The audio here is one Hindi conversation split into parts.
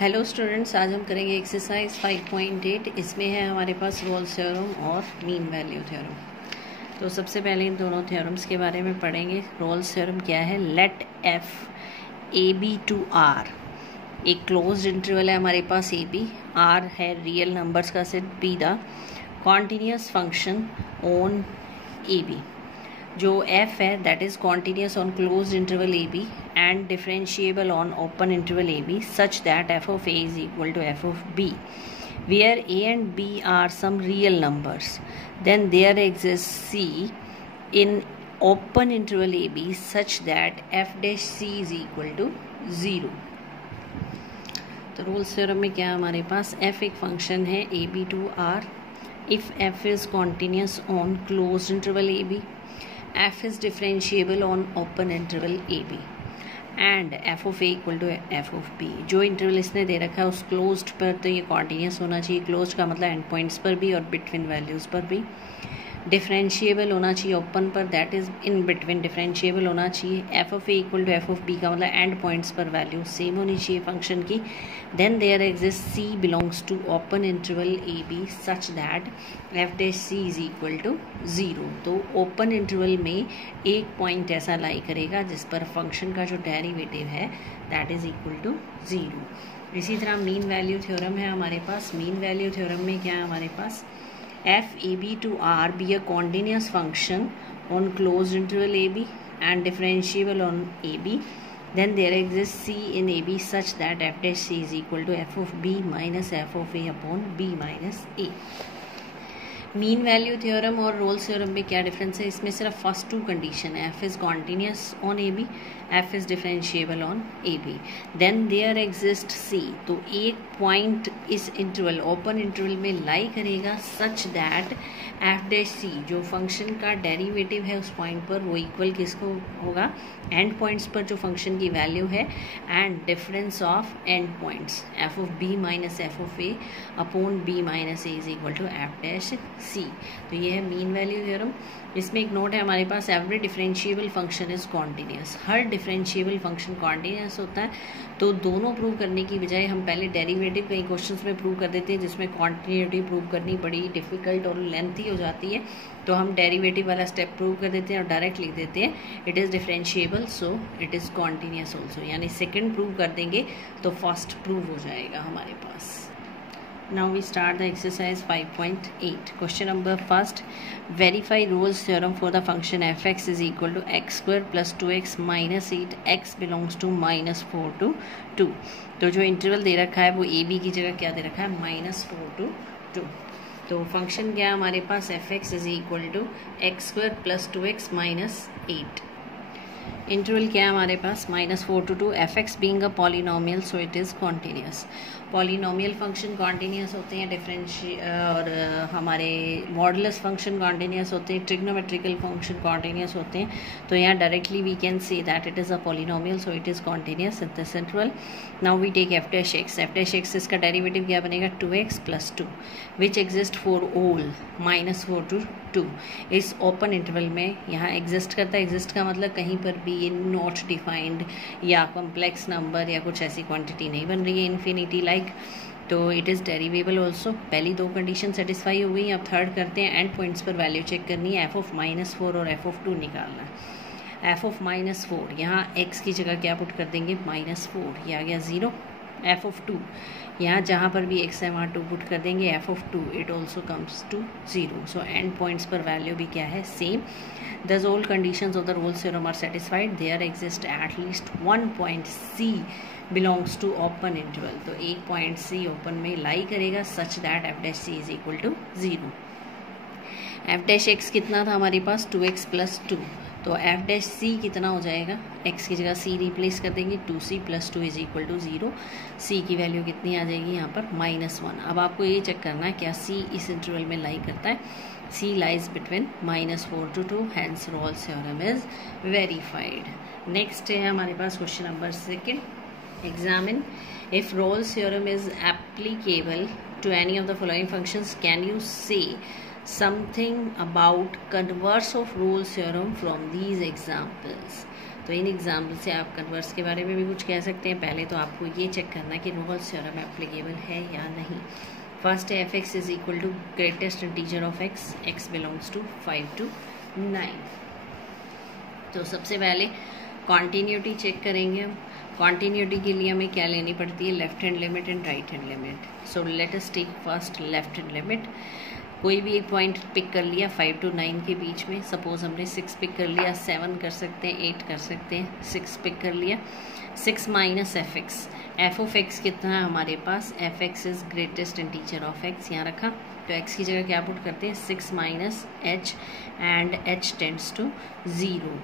हेलो स्टूडेंट्स, आज हम करेंगे एक्सरसाइज 5.8। इसमें है हमारे पास रोल्स थ्योरम और मीन वैल्यू थ्योरम। तो सबसे पहले इन दोनों थ्योरम्स के बारे में पढ़ेंगे। रोल्स थ्योरम क्या है? Let f A B to R, एक क्लोज्ड इंटरवल है हमारे पास ए बी, आर है रियल नंबर्स का set, be the continuous function on A B. जो f है that is continuous on closed interval A B and differentiable on open interval AB such that f of A is equal to f of B, where A and B are some real numbers. Then there exists C in open interval AB such that f dash C is equal to 0. तो रोल्स थ्योरम में क्या है हमारे पास? f एक फंक्शन है A B to R. If f is continuous on closed interval AB, f is differentiable on open interval AB and f of A equal to f of B. जो इंटरवल इसने दे रखा है उस क्लोज्ड पर तो ये कॉन्टिन्यूस होना चाहिए। क्लोज्ड का मतलब एंड पॉइंट्स पर भी और बिटवीन वैल्यूज़ पर भी। डिफरेंशिएबल होना चाहिए ओपन पर, that is in between differentiable होना चाहिए। F of A equal to f of B का मतलब एंड पॉइंट्स पर वैल्यू सेम होनी चाहिए फंक्शन की। Then there exist C belongs to open interval A B such that f dash C is equal to 0। तो ओपन इंटरवल में एक पॉइंट ऐसा लाई करेगा जिस पर फंक्शन का जो डेरिवेटिव है दैट इज इक्वल टू 0। इसी तरह मीन वैल्यू थ्योरम है हमारे पास। मीन वैल्यू थ्योरम में क्या है हमारे पास? f a b to r be a continuous function on closed interval a b and differentiable on a b, then there exists c in a b such that f dash c is equal to f of b minus f of a upon b minus a। Mean value theorem और रोल्स थ्योरम में क्या डिफरेंस है? इसमें सिर्फ फर्स्ट टू कंडीशन है, f is continuous on A B, f is differentiable on A B, then there exist c। तो एक पॉइंट इस इंटरवल ओपन इंटरवल में लाई करेगा such that f dash c, जो फंक्शन का डेरिवेटिव है उस पॉइंट पर, वो इक्वल किसको होगा? एंड पॉइंट्स पर जो फंक्शन की वैल्यू है and difference of end points f of b minus f of a upon b minus a is equal to f dash c। तो ये है मीन वैल्यू थ्योरम। इसमें एक नोट है हमारे पास, every differentiable function is continuous. हर डिफरेंशिएबल फंक्शन कॉन्टिन्यूस होता है। तो दोनों प्रूव करने की बजाय हम पहले डेरिवेटिव कई क्वेश्चंस में प्रूव कर देते हैं जिसमें कॉन्टिन्यूटी प्रूव करनी बड़ी डिफिकल्ट और लेंथी हो जाती है। तो हम डेरिवेटिव वाला स्टेप प्रूव कर देते हैं और डायरेक्ट लिख देते हैं it is differentiable so it is continuous also, यानी सेकेंड प्रूव कर देंगे तो फर्स्ट प्रूव हो जाएगा हमारे पास। Now we start the exercise 5.8. Question number first, verify Rolle's theorem for the function fx is equal to x square plus 2x minus 8 x belongs to minus 4 to 2। तो जो इंटरवल दे रखा है वो ए बी की जगह क्या दे रखा है? -4 to 2। तो फंक्शन क्या है हमारे पास? fx is equal to x square plus 2x minus 8। Interval क्या है हमारे पास? -4 to 2। fx being a polynomial so it is continuous। Polynomial function continuous होते हैं, और हमारे मॉडुलस फंक्शन कॉन्टिन्यूस होते हैं, ट्रिग्नोमेट्रिकल फंक्शन कॉन्टिन्यूस होते हैं। तो यहाँ directly we can say that it is a polynomial so it is continuous in this interval. Now we take f dash x. F dash x इसका डेरिवेटिव क्या बनेगा? 2x plus 2 which exist for all -4 to 2। इस ओपन इंटरवल में यहाँ एग्जिस्ट करता है। एग्जिस्ट का मतलब कहीं पर भी नॉट डिफाइंड या कॉम्प्लेक्स नंबर या कुछ ऐसी क्वांटिटी नहीं बन रही है इन्फिनिटी लाइक। तो इट इज़ डेरिवेबल ऑल्सो। पहली दो कंडीशन सेटिस्फाई हो गई। अब थर्ड करते हैं, एंड पॉइंट्स पर वैल्यू चेक करनी है, f ऑफ -4 और f ऑफ 2 निकालना है। f ऑफ -4 यहाँ x की जगह क्या पुट कर देंगे? -4, ये आ गया 0। f ऑफ 2 यहाँ जहाँ पर भी x है वहाँ 2 पुट कर देंगे, f of 2 it also comes to 0। So end points पर वैल्यू भी क्या है? Same. Thus all conditions of the Rolle's theorem are satisfied. There exists at least one point C belongs to open interval। तो एक पॉइंट C ओपन में लाई करेगा such that f dash C is equal to 0। f dash x कितना था हमारे पास? 2x plus 2। तो f dash C कितना हो जाएगा? x की जगह C रिप्लेस कर देंगे, 2c plus 2 is equal to 0। C की वैल्यू कितनी आ जाएगी यहाँ पर? -1। अब आपको ये चेक करना है क्या C इस इंटरवल में लाई करता है? C lies between -4 to 2, hence Rolle's theorem is verified। Next है हमारे पास question number 2। Examine if Rolle's theorem is applicable to any of the following functions, can you say something about converse of Rolle's theorem from these examples? तो इन एग्जाम्पल से आप कन्वर्स के बारे में भी कुछ कह सकते हैं। पहले तो आपको ये चेक करना कि रोल्स थ्योरम एप्लीकेबल है या नहीं। फर्स्ट है f(x) is equal to greatest integer of x, x belongs to 5 to 9। तो सबसे पहले कॉन्टीन्यूटी चेक करेंगे हम। कॉन्टीन्यूटी के लिए हमें क्या लेनी पड़ती है, left hand limit and right hand limit. So let us take first left hand limit. कोई भी एक पॉइंट पिक कर लिया 5 to 9 के बीच में, सपोज हमने 6 पिक कर लिया, 7 कर सकते हैं, 8 कर सकते हैं, 6 पिक कर लिया। 6 माइनस f(x), f(x) कितना है हमारे पास, f(x) is greatest integer of x, यहाँ रखा। तो x की जगह क्या पुट करते हैं, 6 minus h and h tends to 0।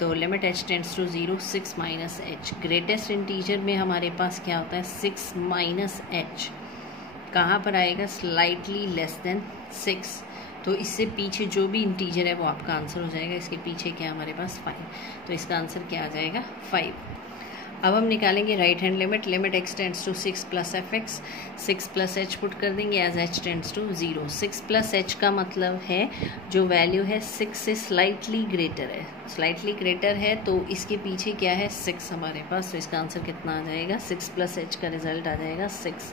तो limit h tends to 0, 6 minus h। Greatest integer में हमारे पास क्या होता है, 6 माइनस h कहाँ पर आएगा, स्लाइटली लेस देन 6। तो इससे पीछे जो भी इंटीजर है वो आपका आंसर हो जाएगा। इसके पीछे क्या हमारे पास 5, तो इसका आंसर क्या आ जाएगा 5। अब हम निकालेंगे right hand limit. Limit x tends to 6 plus f(x), 6 plus h put कर देंगे as h tends to 0। 6 plus h का मतलब है जो वैल्यू है 6 से स्लाइटली ग्रेटर है, स्लाइटली ग्रेटर है तो इसके पीछे क्या है 6 हमारे पास। तो इसका आंसर कितना आ जाएगा, 6 प्लस h का रिजल्ट आ जाएगा 6।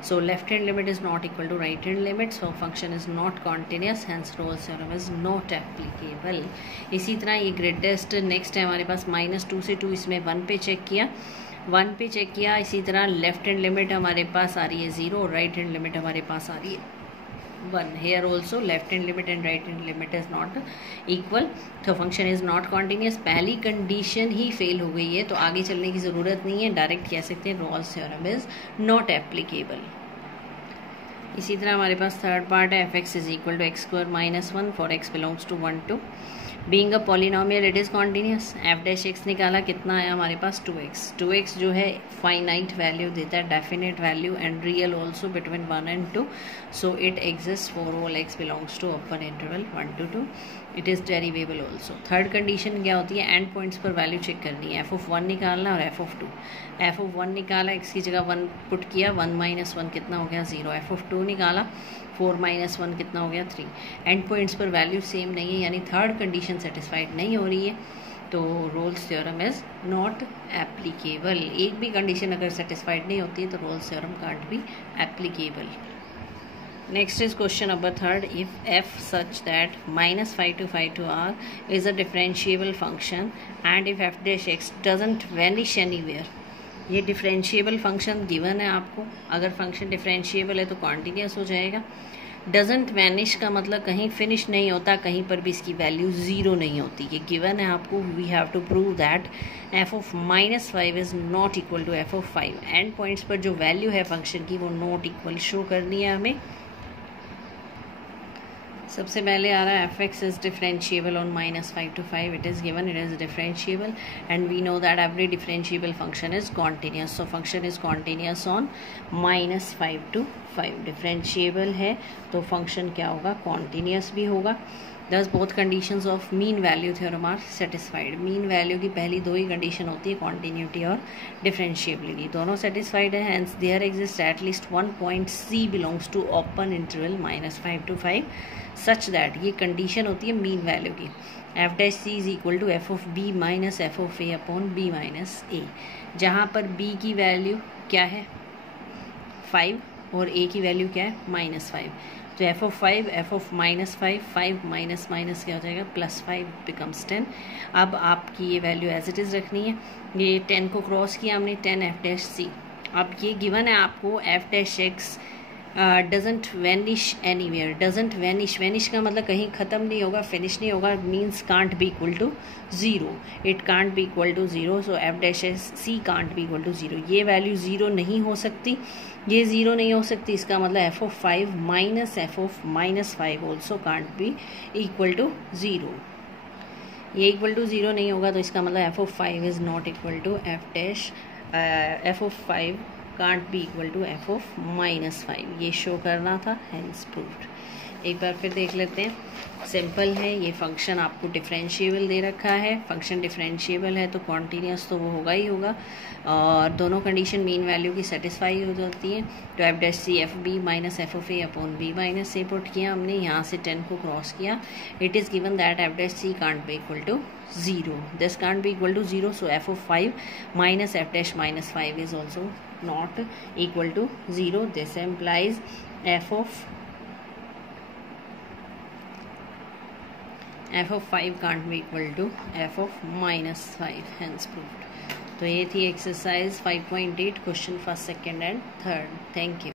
So left hand limit is not equal to right hand limit, so function is not continuous, hence Rolle's theorem is not applicable। इसी तरह ये ग्रेटेस्ट नेक्स्ट है हमारे पास -2 से 2, इसमें 1 पे चेक किया, 1 पे चेक किया। इसी तरह लेफ्ट हैंड लिमिट हमारे पास आ रही है 0 और राइट हैंड लिमिट हमारे पास आ रही है 1। Here also left hand limit and right hand limit is not equal, तो फंक्शन इज नॉट कॉन्टिन्यूस। पहली कंडीशन ही फेल हो गई है तो आगे चलने की ज़रूरत नहीं है, डायरेक्ट कह सकते हैं Rolle's theorem is not applicable. इसी तरह हमारे पास थर्ड पार्ट है f(x) is equal to x² minus 1 for x belongs to 1 to being a polynomial it is continuous. f(x) निकाला, कितना आया हमारे पास 2x। 2x जो है फाइनाइट वैल्यू देता है, definite value and real also between 1 and 2, so it exist for all x belongs to open interval 1 to 2। It is derivable also. Third condition क्या होती है, एंड पॉइंट्स पर वैल्यू चेक करनी है, f(1) निकालना और f(2). f(1) निकाला, x की जगह 1 पुट किया, 1 माइनस 1 कितना हो गया 0। f(2) निकाला, 4 माइनस 1 कितना हो गया 3। एंड पॉइंट्स पर वैल्यू सेम नहीं है, यानी थर्ड कंडीशन सेटिस्फाइड नहीं हो रही है, तो roles theorem is not applicable. एक भी कंडीशन अगर सेटिस्फाइड नहीं होती है तो Rolle's theorem can't be applicable. Next is question number 3rd. If f such that -5 to 5 to r is a differentiable function and if f dash x doesn't vanish anywhere, ये डिफरेंशिएबल फंक्शन गिवन है आपको। अगर फंक्शन डिफरेंशिएबल है तो कॉन्टिन्यूस हो जाएगा। डजंट वैनिश का मतलब कहीं फिनिश नहीं होता, कहीं पर भी इसकी वैल्यू 0 नहीं होती, ये गिवन है आपको। We have to prove that f(-5) is not equal to f(5). End points पर जो वैल्यू है फंक्शन की वो नॉट इक्वल शो करनी है हमें। सबसे पहले आ रहा है f(x) is differentiable on -5 to 5. It is given, it is differentiable and we know that every differentiable function is continuous. So function is continuous on -5 to 5. differentiable है तो function क्या होगा, continuous भी होगा। Thus both conditions of mean value theorem are satisfied. Mean value की पहली दो ही कंडीशन होती है, continuity और differentiability, दोनों satisfied है। Hence there exists at least one point C belongs to open interval -5 to 5 such that, ये कंडीशन होती है मीन वैल्यू की, f(c) is equal to f(b) minus f(a) upon b minus a, जहाँ पर b की वैल्यू क्या है 5 और a की वैल्यू क्या है -5। तो f(5), f(-5), 5 माइनस माइनस क्या हो जाएगा +5 बिकम्स 10। अब आपकी ये वैल्यू एज इट इज़ रखनी है। ये 10 को क्रॉस किया हमने, 10 f(c). अब ये गिवन है आपको f(x) doesn't vanish anywhere. Doesn't vanish, vanish का मतलब कहीं ख़त्म नहीं होगा, फिनिश नहीं होगा, means can't be equal to 0। It can't be equal to 0, so f(c) can't be equal to 0। ये वैल्यू 0 नहीं हो सकती, ये 0 नहीं हो सकती, इसका मतलब f(5) माइनस f(-5) also can't be equal to 0। ये इक्वल टू 0 नहीं होगा तो इसका मतलब f(5) is not equal to f(5) can't be equal to f(-5), ये शो करना था, हेंस प्रूव्ड। एक बार फिर देख लेते हैं। सिंपल है, ये फंक्शन आपको डिफरेंशिएबल दे रखा है। फंक्शन डिफरेंशिएबल है तो कॉन्टीन्यूस तो वो होगा ही होगा, और दोनों कंडीशन मीन वैल्यू की सेटिस्फाई हो जाती है। तो f dash c f b minus f of a upon b minus a put किया हमने, यहाँ से 10 को क्रॉस किया। It is given that f dash c can't be equal to 0, this can't be equal to 0, so f of 5 minus f dash minus 5 is also not equal to 0. This implies f of 5 can't be equal to f of minus 5, hence proved. तो ये थी exercise 5.8 question first, second and third. Thank you.